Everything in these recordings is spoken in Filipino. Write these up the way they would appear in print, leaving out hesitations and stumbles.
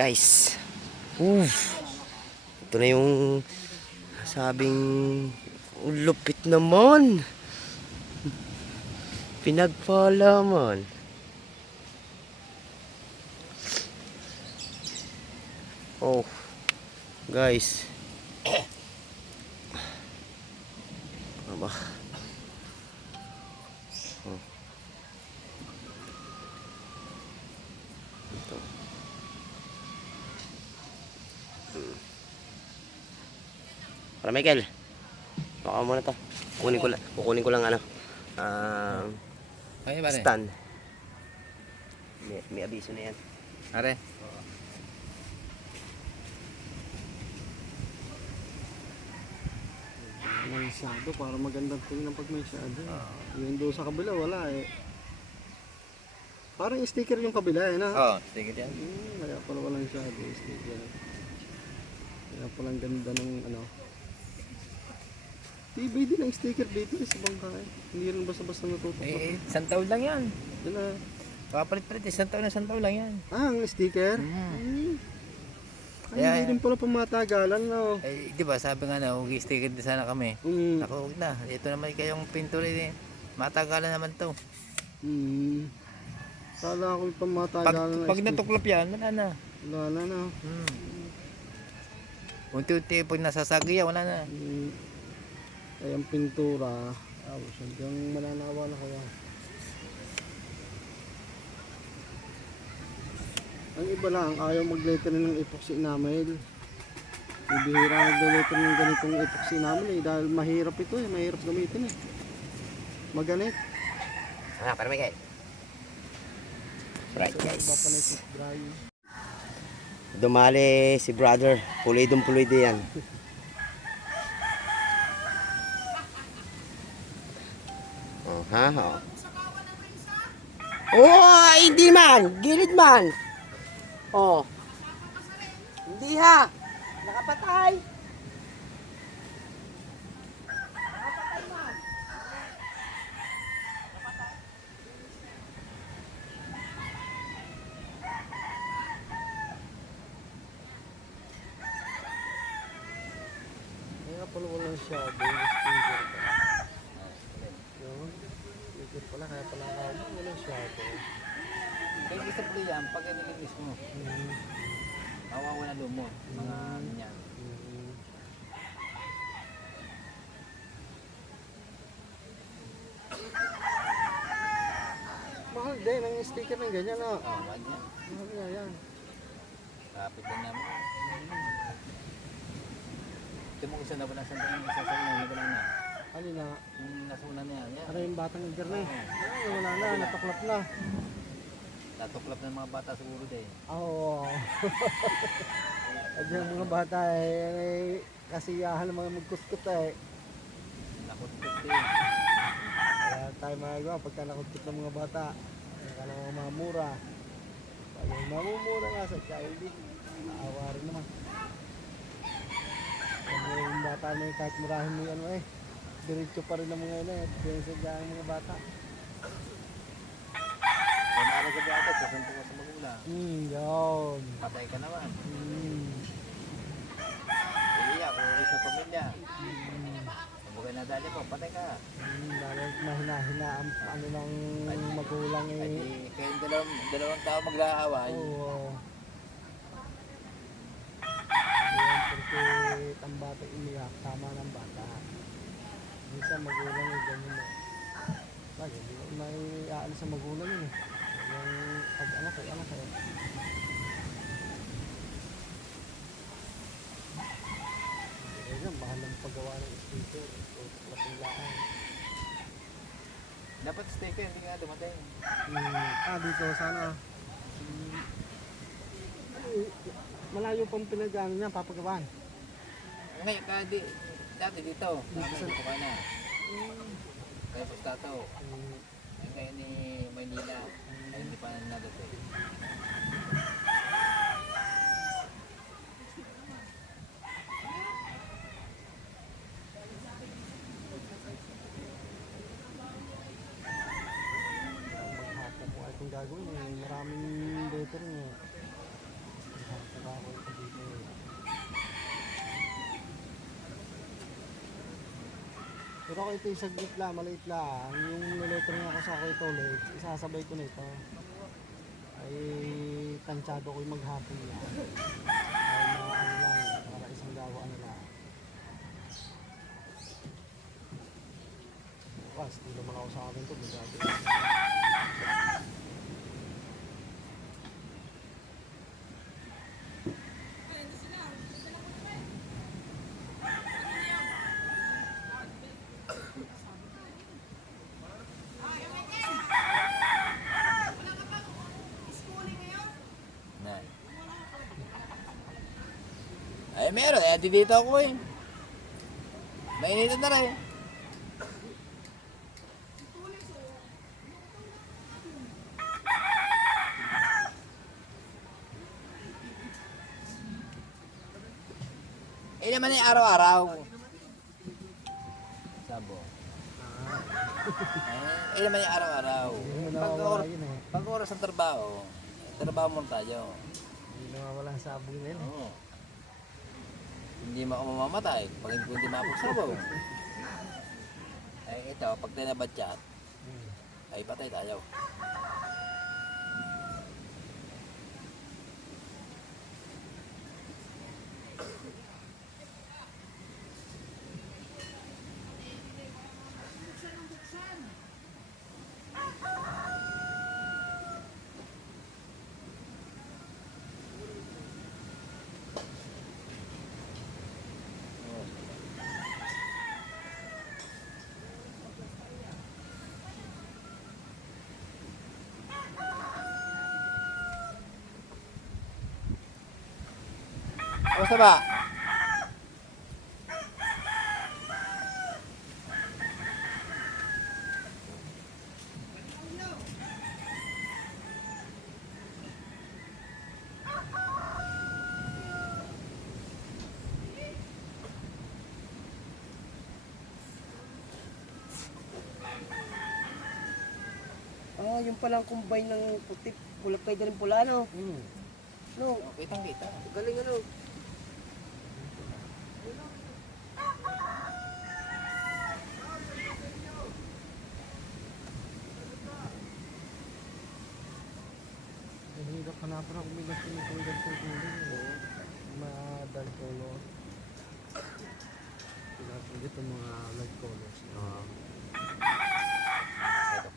guys. Ito na yung sabing lupit naman. Pinagpalaman. Oh, guys. Aba. Oh. Ito. Para Michael. Baka muna to. Kukunin ko lang ano. Stand. May abiso na yan. Are. May shadow para magandang tingnan pag may shadow. Yung doon sa kabila wala eh. Parang sticker yung kabila eh na. Oo, sige yan. Kaya pala walang shadow sticker. Kaya palang ganda ng ano. TV din ang sticker dito sa bangka eh. Hindi rin basta-basta natutok. Isang taon lang yan. Yun na. Papalit-palit, isang taon lang yan. Ang sticker? Ay, hindi rin pala pamatagalan no. Eh, di ba sabi nga na, sticker din sana kami. Ako, huwag na. Ito naman kayong pintura eh. Matagalan naman to. Kala ko yung pamatagalan. Pag natuklap yan, wala na. Wala na. Unti-unti, pag nasasagaya, wala na. Ay, ang pintura. Hanggang mananawa na kaya. Ang iba lang, ayaw mag-lettering ng epoxy enamel. Bibihira nag-lettering ng ganitong epoxy enamel eh. Dahil mahirap ito eh, mahirap gamitin eh. Maganit. Para Michael. Right guys. Dumali si brother. Pulidong-pulido yan. Oh, hindi man. Gilid man. Oh. Hindi ha. Nakapatay. Nakapatay man. Kaya pala walang shadow. Sticker pa. Yun. Sticker pala, kaya pala walang shadow. Kaya isa po yan, pag nilinis mo, mawawala lumot, mga ganyan. Mahal din ang sticker ng ganyan ah. Wag yan. Mahal nga yan. Kapit din namin. Ito mo gusto na ba ng sandang yung isa sa una na? Halina. Yung nasa una na yan. Ano yung batang internet? Ay, wala na, natuklap na. Natuklap ng mga bata siguro din. Oo. At yung mga bata eh, kasiyahan ng mga magkuskut eh. Nakutkot din. Kaya tayo magagawa pagka nakutkut ng mga bata. Kaya na mga mamura. Pag yung mamumura nga sa child, naawa rin naman. Kaya yung bata na yung kahit murahin mo yan eh. Diretso pa rin ng mga yun eh. Pinasagyan ang mga bata. Kung araw sa bata, sasampo ka sa magulang. Yun. Patay ka naman. Iiyak, uwi sa pamilya. Bukay na dali mo, patay ka. Lalo mahina-hina ang ano ng magulang Ay, eh. kayong dalawang tao mag-aaway. Oo. Ayan, porque ang bata umiyak, tama ng bata. Minsan magulang eh, ganyan eh. Lagi, hindi ko may aalis sa magulang eh. Yung pag-anak eh, anak eh. Ganyan, mahal ang paggawa ng sticker. O, lapang-laang. Dapat sticker, hindi nga dumating. Dito sana. Malayo pang pinagano niya, papagawan. Ngayon, dati dito. Dito ka na. Kaya Pustato. Ngayon ni Maynila. Ay, hindi pa na nadating. Maghapon po ay kung gagawin eh. Maraming lettering eh. Saka ako ito dito. Pero ako ito yung saglit lang, maliit lang. Yung niletering ako sa ako ito ulit, isasabay ko nito. Ay tansyado ko yung maghapon yan. Ay mga ano lang, para isang gawa nila. Bukas, hindi naman ako sa akin ito, bigado. Na. Ay, meron. Eh, dito ako eh. Mainitan na rin. Eh naman yung araw-araw. Sabo. Eh naman yung araw-araw. Hindi mo nawawala yun eh. Pag oras ng trabaho mo tayo. Hindi nawawala ang sabong na yun eh. Oo. Hindi mo ako mamamatay pag hindi mapagsabaw. Ay ito, pag tinabad chat, ay patay tayo. Kamusta ba? Ah, yung palang combine ng puti, kulay din pula, no? No, Kitang-kita. galing ano. Hirap hanapan ako may gusto nito yung ganitong kulay eh. Dark color. Dito mga light colors.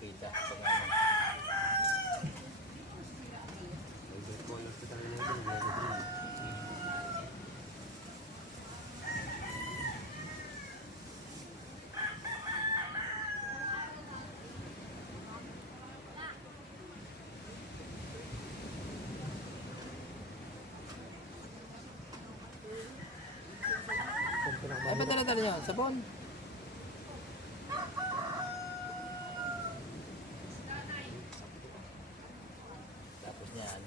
Kita. Pag ano. Light colors ka tayo na yellow green. Ay, ba't dala-dala nyo? Sabon? Tapos niyan.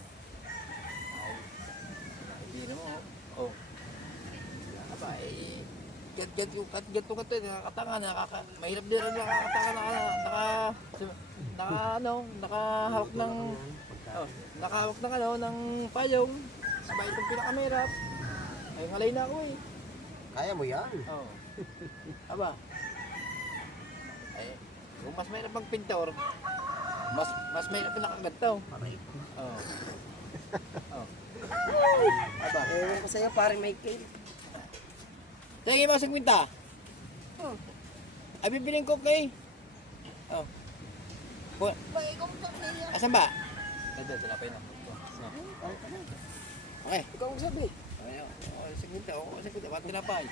Hindi na mo. Oh. Aba, eh. Gat nakakatanga, mahirap din rin nakakatanga, nakahawak ng, nakahawak ng ng payong. Aba, itong pinakamahirap. Ay, ngalay na ako eh. Kaya mo yan. Oo. Aba. Ay, kung mas mahirap magpintor, mas mahirap na nakaganto. Oo. Oo. Aba. Ewan ko sa'yo, parang Michael. Tingin mo sa kwinta. Ay, bibiling ko kay. Oh. Asan ba? Ito, tinapay na. Okay. Ikaw ang sabi. Sa kwinta, sa kwinta, ba't tinapay?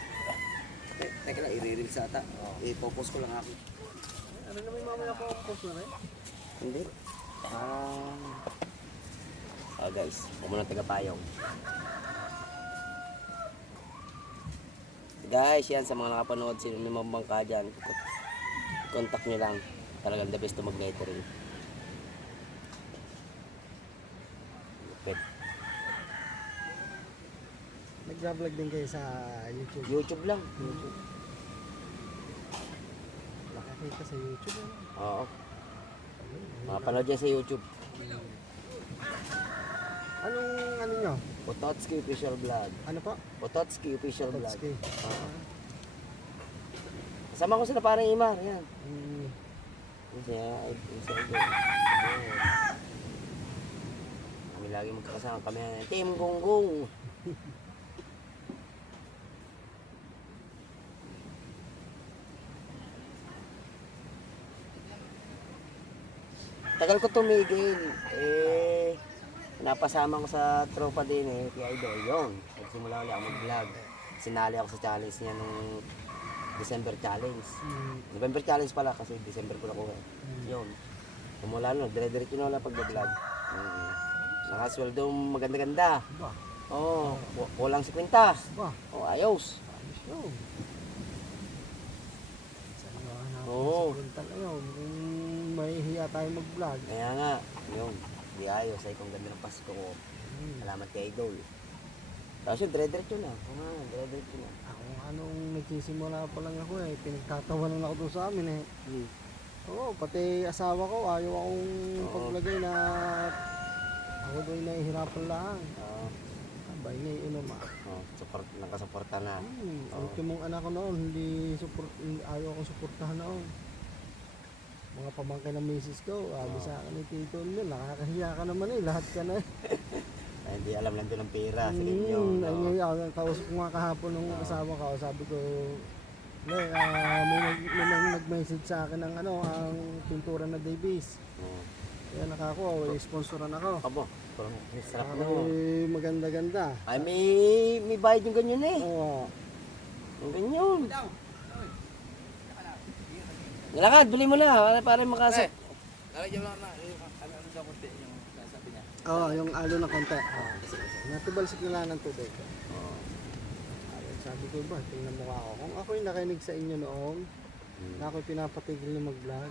Teka lang, i-reel sa ata. I-focus ko lang ako. Ano naman yung mamaya ko ang post na rin? Hindi. Guys, huwag mo nang taga-payong. Guys, yan sa mga nakapanood, sino may mga bangka dyan, contact nyo lang. Talagang the best to mag-lettering. Lupit. Nag-vlog din kayo sa YouTube. YouTube lang. YouTube. Nakakita sa YouTube. Oo. Makapanood yan sa YouTube. Anong ano nyo? Pototski Official Vlog. Ano po? Pototski Official Vlog. Potski. Kasama ko sila parang Imar. Yan. Mm. Yung sa Idol. Kami lagi magkakasama kami. Team Gonggong. Tagal ko tumigil. Napasama ko sa tropa din kay Idol. Yun. Nagsimula ulit ako mag-vlog. Sinali ako sa challenge niya nung December challenge. November challenge pala kasi December ko nakuha. Yun. Kumula nun, dire-diretso na wala pag-vlog. Nakasweldo maganda-ganda. Ba? Oo, kulang 50. Ba? Oh, ayos. Yun. Oo. Ngayon, kung mahihiya tayo mag-vlog. Kaya nga, yun. Di ayos ay kung ganda ng Pasko ko. Salamat kay Idol. Tapos yun, dire-diretso na. Oo nga, dire-diretso na. Ako anong nagsisimula pa lang ako pinagtatawanan ako doon sa amin Oo, pati asawa ko, ayaw akong paglagay na ako doon nahihirapan lang. Abay, ngayon naman. Nakasuporta na. Ang mong anak ko noon, ayaw akong suportahan noon. Mga pamangkin ng misis ko, sabi sa akin ni Tito nyo, nakakahiya ka naman lahat ka na Ay, hindi alam lang doon ang pera sa inyo. Ngayon, kausap ko nga kahapon ng asawa ko, sabi ko, may nag-message sa akin ng ang pintura na Davies. Kaya nakakuha, sponsoran ako. Abo, sarap na. Maganda-ganda. Ay, may bayad yung ganyan Oo. Yung ganyan. Nalakad, bili mo na para makasap. Lalagyan lang na, ano daw konti yung sabi niya. Oo, yung alo na konti. Natibalsik na lang ng tubig. Sabi ko ba, tingnan mo ako. Kung ako'y nakinig sa inyo noong, na ako'y pinapatigil na mag-vlog,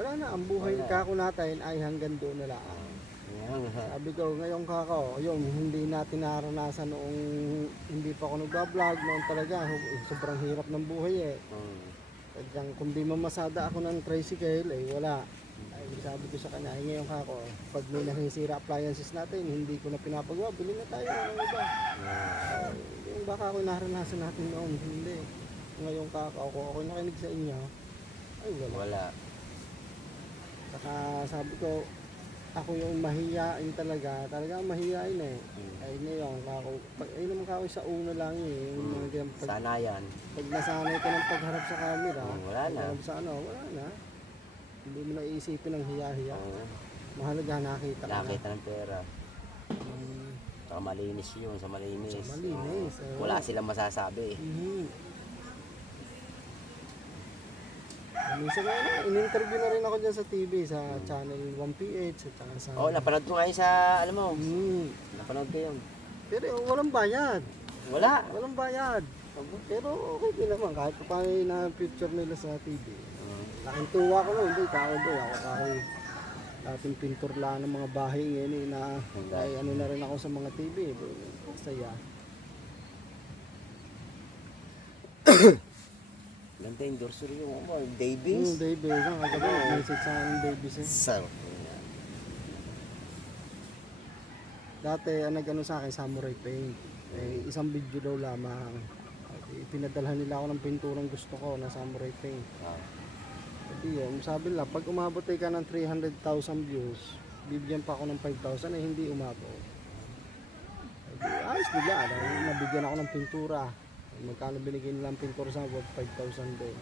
wala na, ang buhay kako natin ay hanggang doon na lang. Sabi ko, ngayong kako, yung hindi natin naranasan noong hindi pa ako nag-vlog, noon talaga, sobrang hirap ng buhay Talagang kung di mamasada ako ng tricycle, wala. Ay, sabi ko sa kanya, ngayong kako, pag may nasisira appliances natin, hindi ko na pinapagawa, bili na tayo ng iba. Yung baka ako naranasan natin noon, hindi. Ngayong kako, kung ako nakinig sa inyo, ay wala. Saka sabi ko, ako yung mahiyain talaga mahiyain Ay ngayon, ay naman kako sa una lang yung mga ganyan, Sanayan. pag nasanay ka ng pagharap sa camera, Wala na. Wala na. Hindi mo na iisipin ng hiya-hiya. Mahalaga nakita ka Nakita ng pera. Saka malinis yun, sa malinis. Sa malinis, Wala silang masasabi. Minsan nga in-interview na rin ako dyan sa TV, sa channel 1PH at saka sa... Napanood ko ngayon sa, alam mo, napanood ko yun. Pero walang bayad. Wala. Walang bayad. Pero okay din naman, kahit pa paano na-picture nila sa TV. Laking tuwa ko nun, hindi, ako dating pintor lang ng mga bahay ngayon ay ano na rin ako sa mga TV. Saya. Ganda endorser yung Davies. Davies, ang kagabi, message sa akin Davies Sarap. Dati, nag-ano sa akin, samurai paint. Isang video daw lamang. Pinadalhan nila ako ng pinturang gusto ko na samurai paint. Sabi nila, pag umabot ka ng 300,000 views, bibigyan pa ako ng 5,000 hindi umabot. Ayos nila, nabigyan ako ng pintura. Magkano binigyan nilang pintura sa worth 5,000 din.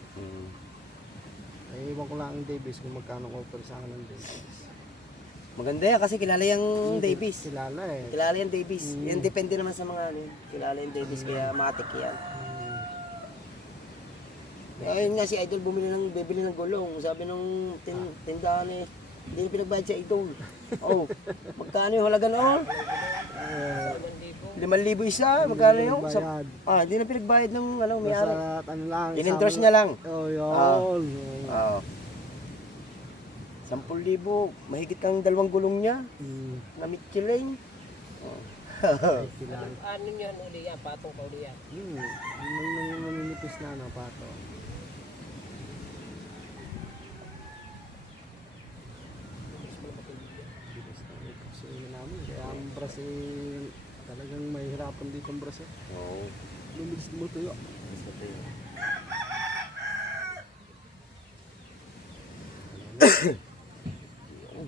Iwan ko lang ang Davies kung magkano offer sa akin ng Davies. Maganda yan kasi kilala yung Davies. Kilala Kilala yung Davies. Yan depende naman sa mga kilala yung Davies kaya matik yan. Ayun nga si Idol bibili ng gulong. Sabi nung tindahan hindi na pinagbayad si Idol. Magkano yung halaga noon? 5,000 isa, magkano yung? Hindi na pinagbayad ng may-ari. In-endorse niya lang. Yun. 10,000, mahigit ang 2 gulong niya. Na Michelin. Ano yan uli yan? Patong pa uli yan? May maninipis na patong. Kaya ang Brazil Talagang mahihirapan dito ang braso. Oo. Lumilis mo tuyo. Gusto ko yun. Yun.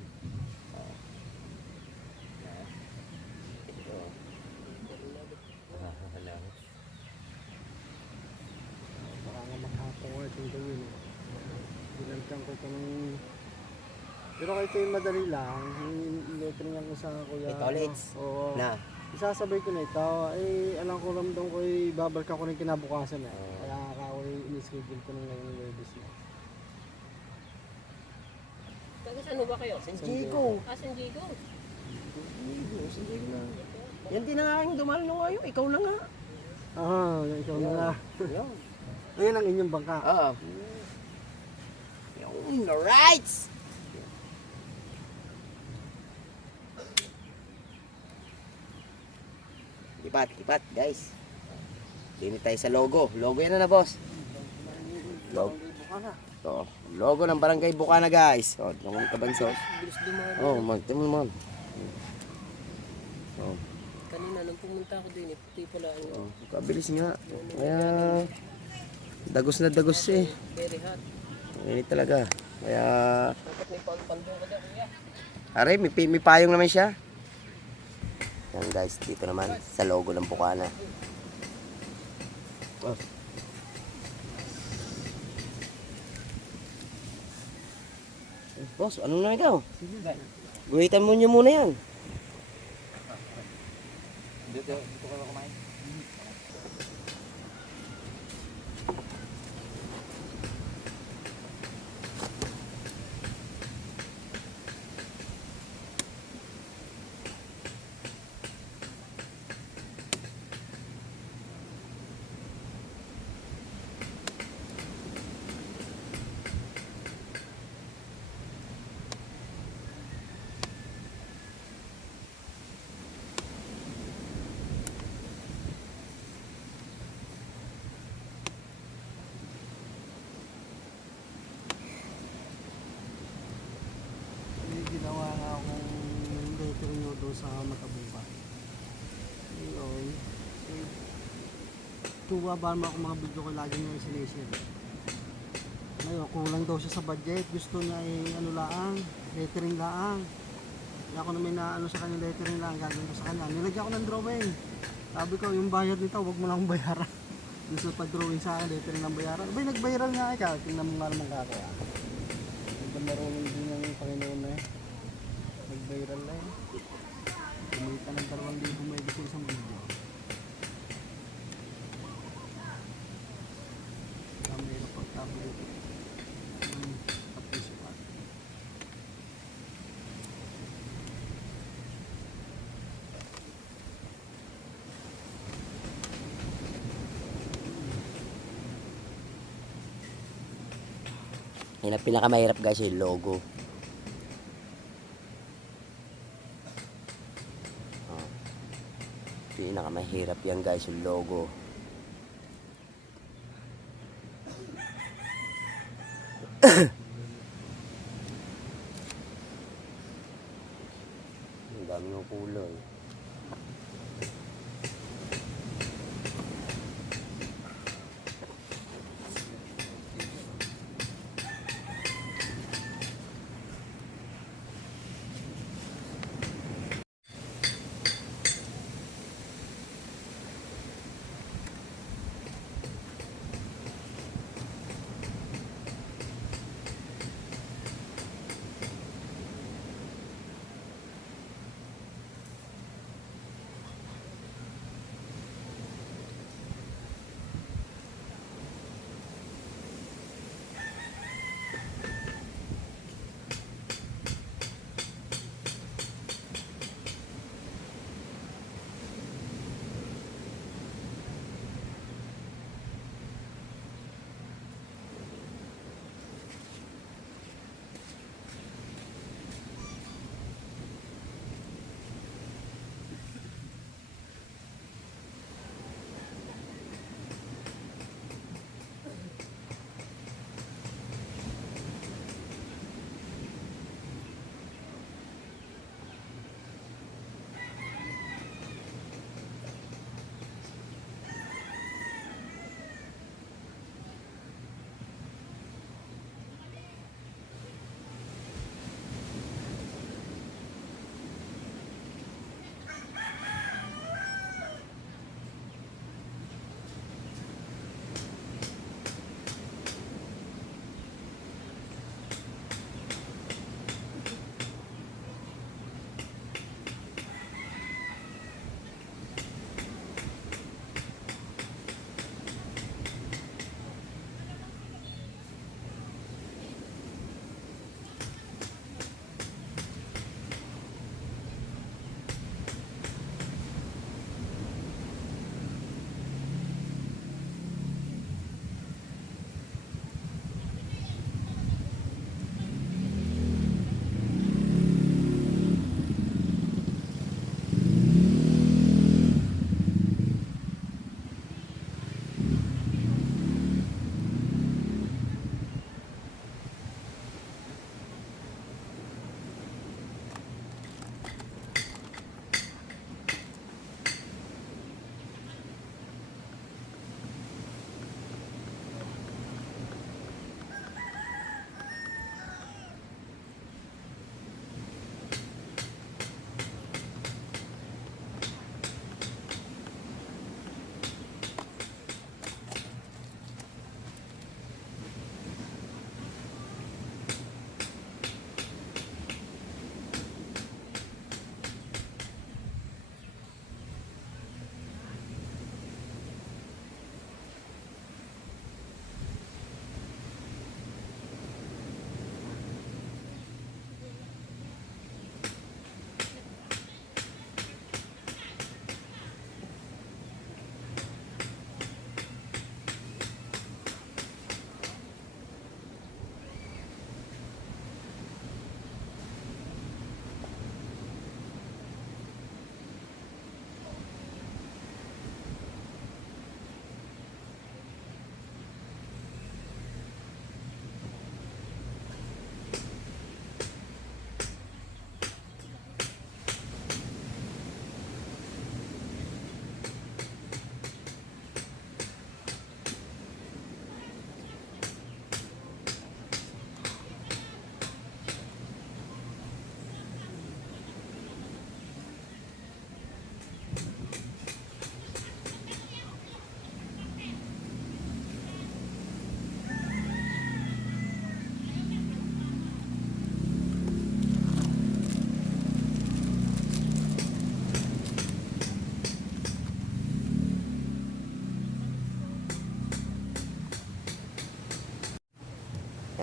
Ah. Ito. Wala. Baka nga maghapon ko itong gawin. Binalikan ko ito ng... Pero kahit yung madali lang, yung lettering ko sa kuya. Ito ulit. Oo. Na. Isasabay ko na ito. Eh, alam ko ramdam ko babalikan ko rin kinabukasan eh. Oo. Kaya nga ako in-schedule ko ng ngayon ng Wednesday na. Taga saan ho ba kayo? San Diego. San Diego. San Diego na. Yan din na nga aking dumalo na ngayon. Ikaw na nga. Ah, ikaw na nga. Yan. Ayun ang inyong bangka. Oo. Yung rights. Lipat, guys. Dini tayo sa logo. Logo yan na boss. Logo. Ito. Logo ng Barangay Bukana, guys. O, naman kabanso. Bilis dumaan. Oh, man. Oh, Kanina nung pumunta ako din, puti pala ang kabilis nga. Kaya dagos na dagos eh. very hot. Ini talaga. Kaya Dapat may pandong ka dyan, kuya. Aray, may payong naman siya. Yan guys, dito naman sa logo ng Bukana. Oh. Boss, ano na ikaw? Guhitan mo niyo muna yan. Dito ka na kumain. May ginawa nga akong lettering nyo doon sa Matabuka. Yun. Tuwa ba naman ako mga video ko lagi nyo sinishare. Ngayon, kulang daw siya sa budget. Gusto niya ano lang, lettering lang. Kaya ako naman na ano sa kanya lettering lang, gagawin ko sa kanya. Nilagyan ko ng drawing. Sabi ko, yung bayad nito, huwag mo lang bayaran. Gusto pag-drawing sa akin, lettering lang bayaran. Abay, nag-viral nga ikaw. Tingnan mo nga naman kako. Hindi marunong din ng Panginoon na eh. Nag-viral na eh. Kumita ng 2,000 may gusto isang video. Kami na pagtabot. Tapos pa. Yan ang pinakamahirap guys, yung logo. Oh. Pinakamahirap yan guys, yung logo. Ang dami ng kulay.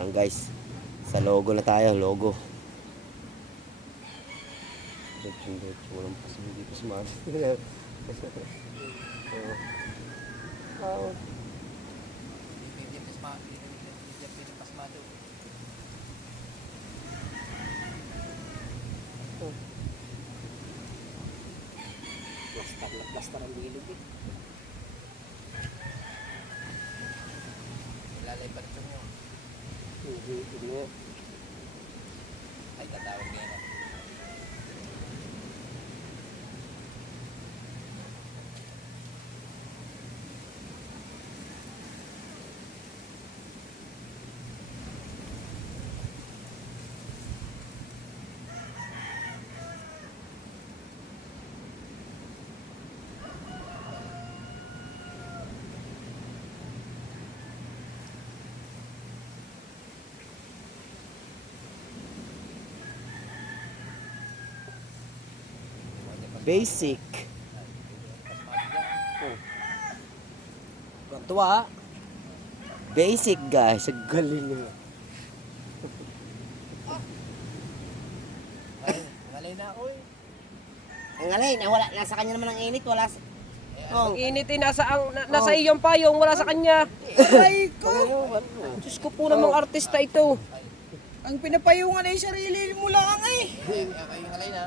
Ayan guys. Sa logo na tayo, logo. Diretso, walang paso, hindi pa sumali. Pasmado. Basta ang bilog eh. Lalay pa rin nyo. Hindi. Ay, tatawag niya na. Basic. Tuwa. Basic guys. Ang galing nyo. Ngalay na ako eh. Ang alay, wala, nasa kanya naman ang init. Wala sa... Oh. Initin nasa iyong payong, wala sa kanya. Ay ko! Diyos ko po namang artista ito. Ang pinapayungan ay sarili mo lang eh. Ay, ngalay na.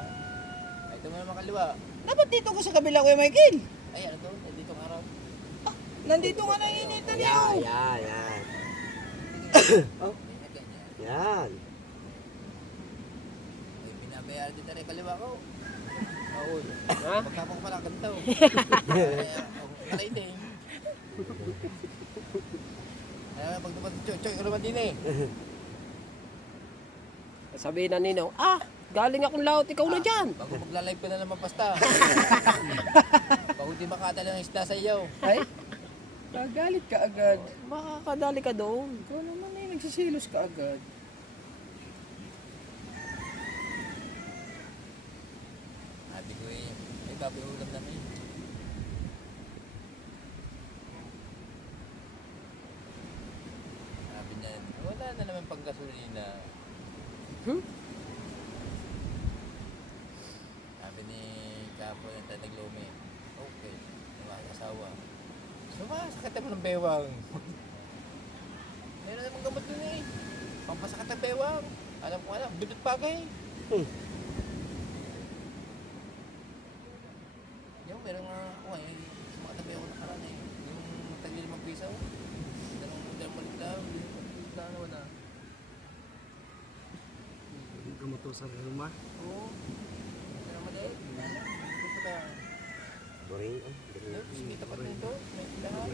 Ay, ito mo naman kaliwa. Dapat dito ka sa kabila, Kuya Michael. Ay, ano to? Ay, dito ang araw. Nandito nga na initan niyo. Yan. Oh. Ganyan. Yan. Ay, binabayaan dito rin kaliwa ko. Oo. Ha? Pagkapag pala, ganito. Ngalay din. Ay, pag dumat choy, ano man din eh. Sabihin na Ninong, galing akong laot, ikaw na dyan. Bago magla-live ka na naman pasta. Bago di makadala ng isda sa iyo. Ay, nagalit ka agad. Makakadali ka doon. Ikaw naman eh, nagsisilos ka agad. Sabi ko eh, may baboy ulam namin. Sabi niya, wala na naman pang gasolina. Sabi ni Kapo ng Tanaglome, okay, yung mga asawa. Sumasakit naman ng bewang. Meron namang gamot dun eh. Pampasakit ng bewang. Alam ko alam, bidot bagay. Yung meron nga, sumakit ng bewang nakaraan eh. Yung tagli 5 piso. Dalawang malit lang. Ano na. Gumato sa ruma. Oo. Ano maliit? Ito ba? Boring. Sige, tapat na ito. May lahat.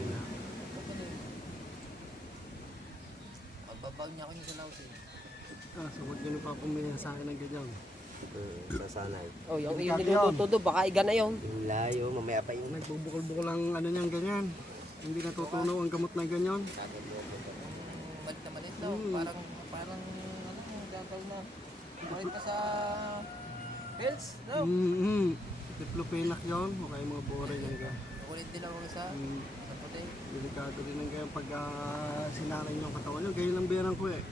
Magbabag niya ako yung sa laos eh. So huwag ganun pa pumili sa akin ng ganyan. Sasanay. Oh, yung niluluto doon, baka iga na yun. Yung layo, mamaya pa yung... Nagbubukol-bukol ang ano niyan ganyan. Hindi natutunaw ang gamot na ganyan. Malit na malit daw. Parang gagawin na. Malit na sa pills, no? Diplopenac yun. O kaya mga bore yan ka. Nakulit din ako isa. Sa puti. Delikado rin ang ganyan pag sinanay yung katawan nyo. Ganyan ang berang ko eh.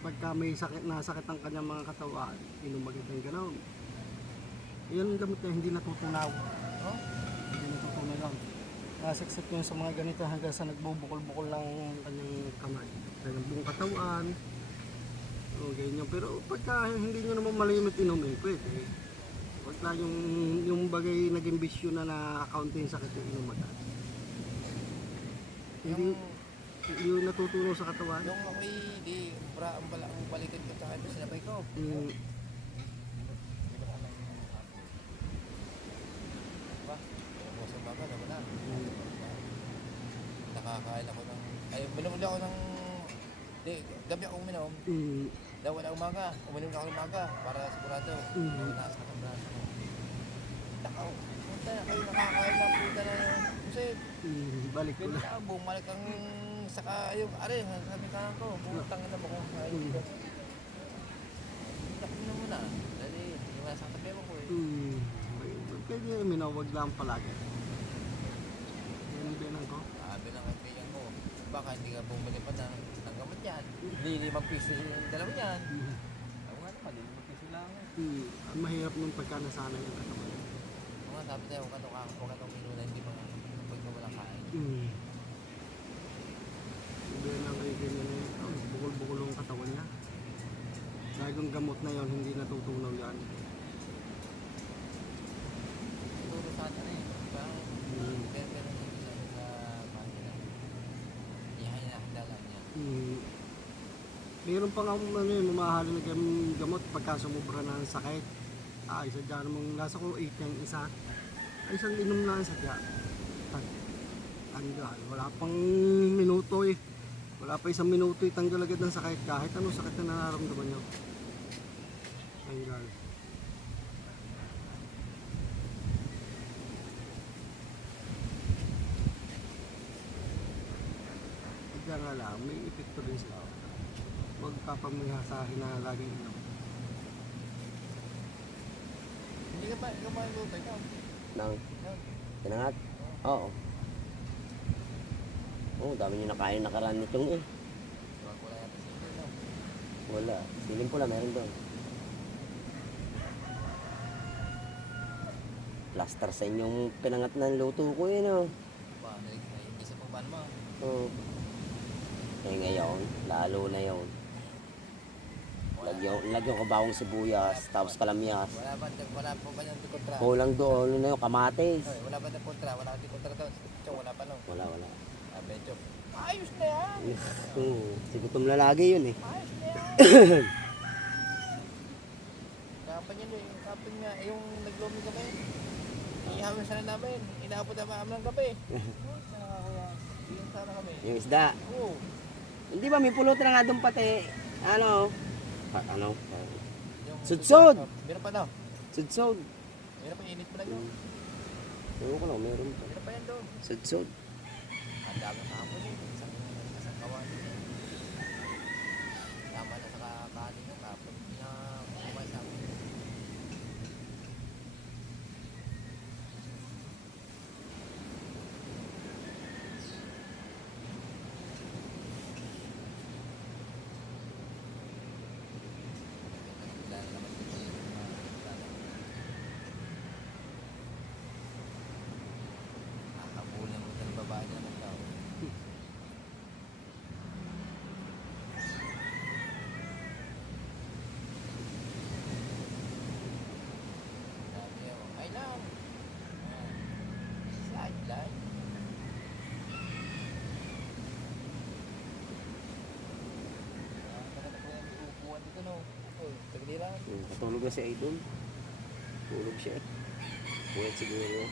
Pagka may sakit, nasakit ang kanyang mga katawan, inom agad ng gano'n. Yan ang gamot na hindi natutunaw. Oh? Hindi natutunaw yun. Nasaksik yun sa mga ganito hanggang sa nagbubukol-bukol lang kanyang kamay. Kanyang buong katawan. O ganyan. Pero pagka hindi nyo naman malimit inumin, pwede. Huwag na yung bagay naging bisyo na na-accounting sakit yung inom agad. Hindi yung natutunaw sa katawan. Yung ako'y di ang balikan ko sa kanya sinabay ko. Ba? Ako sa baba naman na. Nakakain ako ng... Ay, minum ako ng... Gabi ako uminom. Daw wala umaga. Uminom ako ng umaga para sigurado. Wala sa aking braso. Takaw. Punta na kayo nakakain ng puta na kasi Balik ko na. bumalik ang saka yung sabi ka ko, bumutang na mo kung kain dito. Tapos na muna. Dali, yung nasa tabi mo ko eh. Pwede minawag lang palagi. Yan ang bilang ko. Sabi ng kaibigan ko, baka hindi ka bumili pa ng gamot yan. Hindi 5 piso yung dalawa yan. Ako nga naman, 5 piso lang. Ang mahirap nung pagka nasanay ang katawan. Ako nga sabi tayo, huwag ka nung inuna, hindi mga pag wala kain. Hindi lang kayo ganyan na yun. Bukol-bukol ang katawan niya. Dahil yung gamot na yon hindi natutunaw yan. Siguro sa atin eh. Parang, pero hindi sa bahay na. Iyahay na dala niya. Meron pa nga ano yun, mamahalin na gamot pagka sumubra na ng sakit. Isa dyan namang nasa ko 8 yung isa. Ay, isang inom na ang sadya. Tanggal. Wala pang minuto eh. Wala pa isang minuto tanggal agad ng sakit. Kahit anong sakit na nararamdaman nyo. Tanggal. Kaya nga lang, may epekto rin sila. Huwag kapamihasahin na laging inom. Hindi ka ba, ikaw ba luto? Ikaw? Nang Ikaw? tinangat? Oo. Oo, dami nyo nakain nakaraan nitong eh. Wala yata sila, no? Wala. Siling pula meron doon. Plaster sa inyong pinangat ng luto ko yun oh. Ba, isa pang ban mo. Oo. Eh ngayon, lalo na yun. Lagyan ko bawang sibuyas, tapos kalamyas. Wala pa ba yung kontra? Kulang doon, ano na yun, kamatis. Wala ba yung kontra? Wala ka kontra doon? So, wala pa lang. Wala. Medyo. Ayos na yan! Oo, si gutom na lagi yun eh. Ayos na yan! Kapan yun eh. Kapan nga, yung naglumi kami. Ihamin sana namin. Inaabot na maam ng gabi. Yung sana kami. Yung isda. Oo. Hindi ba, may pulutan na nga doon pati. Ano? Ano? Yung Sudsod! Meron pa daw. Sudsod. Meron pa init mo na yun. Ewan ko lang, meron pa. Meron pa yan doon. Sudsod. Ang dami kahapon eh. Isang kawan. Tama na sa kakanin ng kahapon. Kumain sa akin. Wala na naman dito yung nakakabulan ko ng babae niya ng tao. Sabi ako, ay lang. Sideline. Maganda po yung upuan dito no. Uy, tagliran. Katulog na si Idol. Tulog siya. Puwet siguro.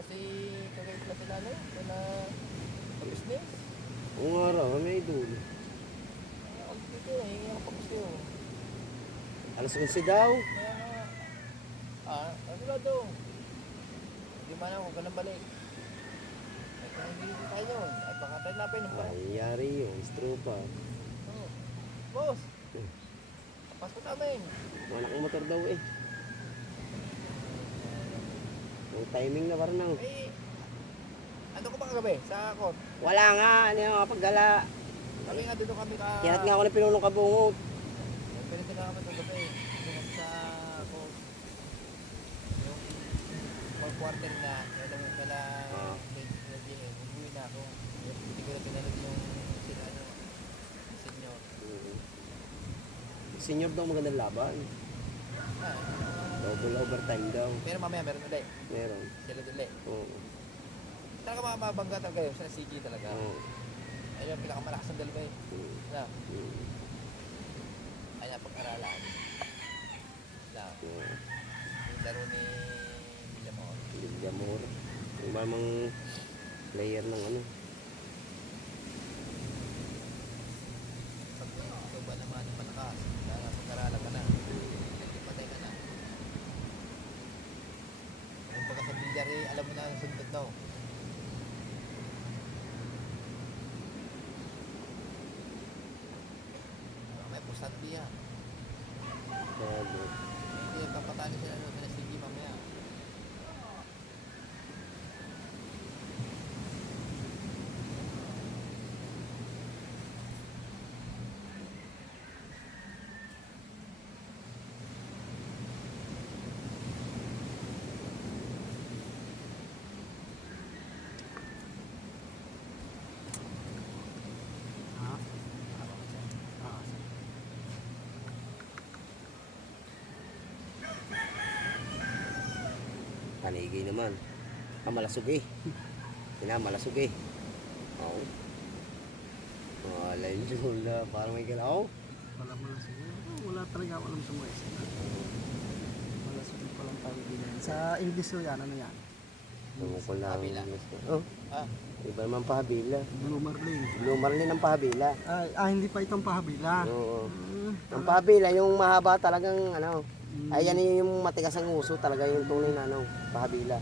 Kasi kagayit na sila no. Wala business. Oo nga raw, may Idol. Ako dito eh, hindi ako tapos yun. Alas 11 daw. Kaya nga, ano na daw? Hindi man ako, ganun balik. Ay, kung hindi tayo, at baka tayo napin. Ay, yari yun. Straw pa. Oh. Boss! Pasok namin. Anak ng motor daw eh. Yung timing na parang nang. Eh, ano ko ba kagabi? Sa court? Wala nga, ano yung paggala. Kami nga dito kami ka... Kirat nga ako ng pinulong kabungot. Pero din kami kagabi. Dito kami sa court. Yung quarter na, kala umuwi na ako. Hindi ko na pinalog yung sila, senior. Senior daw magandang laban. Double overtime daw. Pero mamaya meron ulit. Meron. Sila ulit. Oo. Talaga mababangga talaga yun. Sa CG talaga. Oo. Ayun ang pinakamalakas ng dalawa eh. Na, Mm. kaya pag-aralan. Na, Oo. yung laro ni Villamor. Villamor. Yung mamang player ng ano. Pag ikaw ba naman ang malakas, kaya pag-aralan ka na. Patay ka na. Kung pagka sa bilyar eh, alam mo na ang sundot daw. May pusan diya. Sabi. Hindi, tali sila doon sa sige mamaya. Ha? Panigay naman. Malasog eh. Malasog eh. Oo. Wala yung jula. Parang may galaw. Wala mo lang siguro. Wala talaga ako alam sa mga isla. Wala siguro palang pagbibilan. Sa English yan, ano yan? Ewan ko lang. Pahabila. Oh, Ah, iba naman pahabila. Blue Marlin. Lumarlin ang pahabila. Hindi pa itong pahabila. Oo. Hmm. Ang pahabila, yung mahaba talagang ano. Ay, yan yung matigas ang uso talaga yung tunay na ano, pahabila.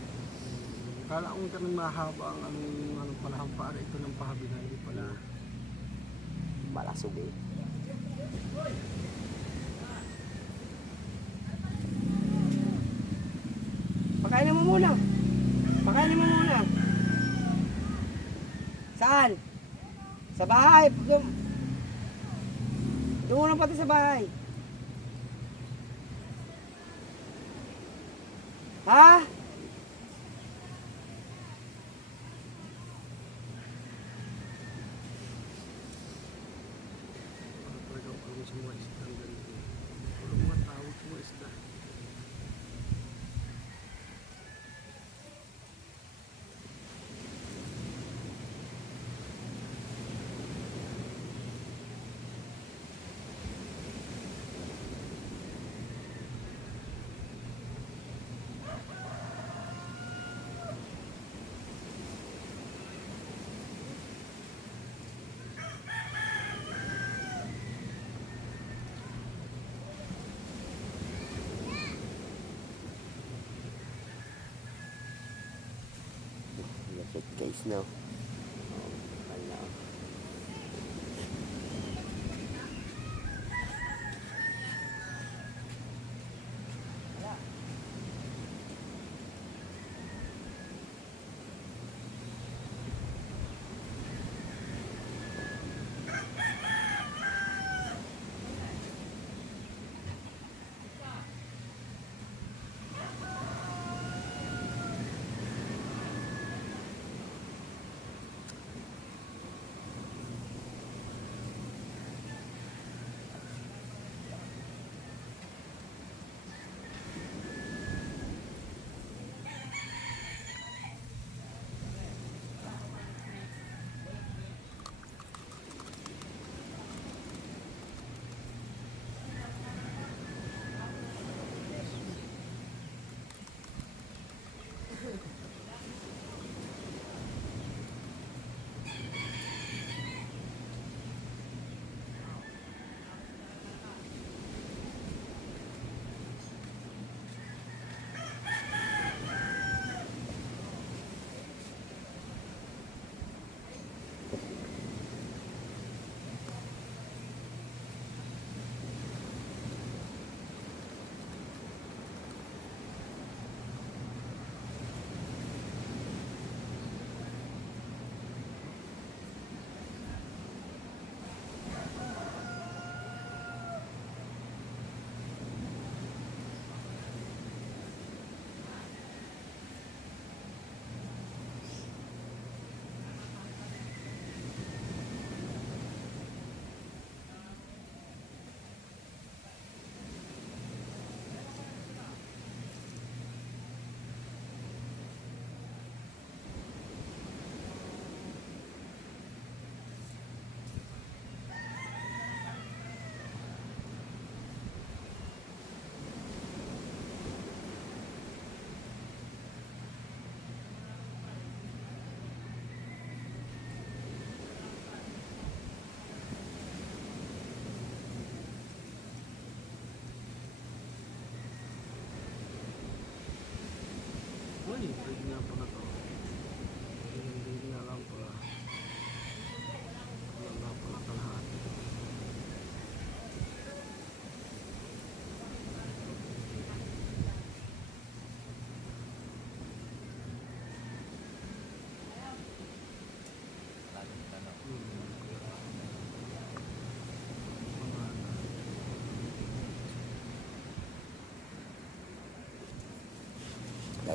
Kala kong ganun mahaba ang anong palahang para ito ng pahabila. Hindi pala. Malasog eh. Pakainin mo muna. Pakainin mo muna. Saan? Sa bahay. Doon lang pati sa bahay. Ha? Para talaga ako alam sa mga isla. Ang ganito. Wala mga tawag sa mga isla. Lasog guys, no? Oh, wala.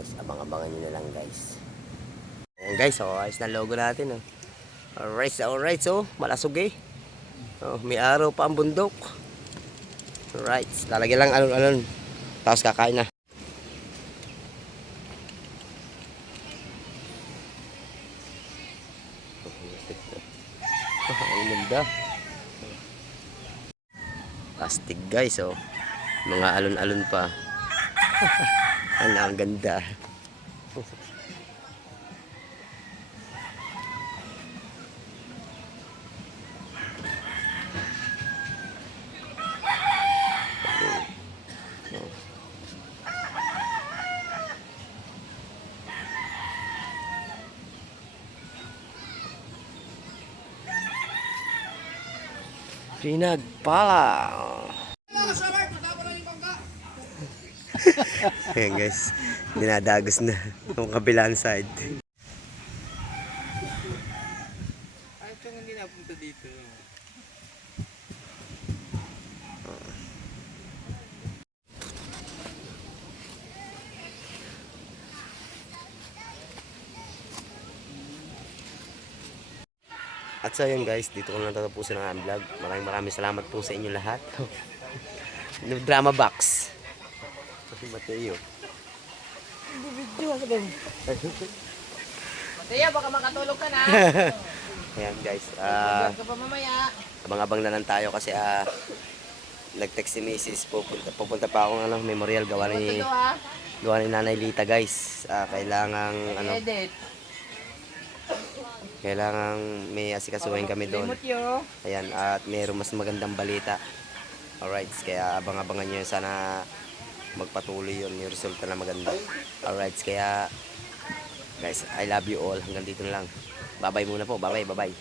guys, abang-abangan nyo na lang guys. Ayan guys, so ayos na logo natin. Alright, so malasog eh. May araw pa ang bundok. Alright, lalagyan lang alon-alon. Tapos kakain na. Ang ganda. Plastic guys, mga alon-alon pa. Ang ganda. Pinagpala. Ayan guys, dinadagos na ang kabilang side. Ay, ito hindi napunta dito. At so yun guys, dito ko na tatapusin ang aming vlog. Maraming salamat po sa inyo lahat. Drama box. Mateo. Mateo, baka makatulog ka na. Ayan guys, Ka pa mamaya. abang-abang na lang tayo kasi nag-text si Mrs. Pupunta pa akong memorial gawa ni Nanay Lita guys. Edit. Kailangan may asikasuhin kami doon. Limot yo. Ayan, at mayroong mas magandang balita. Alright, kaya abang-abangan nyo yun. Sana magpatuloy yun, yung resulta na maganda. Alright, kaya guys, I love you all. Hanggang dito na lang. Bye-bye muna po. Bye-bye.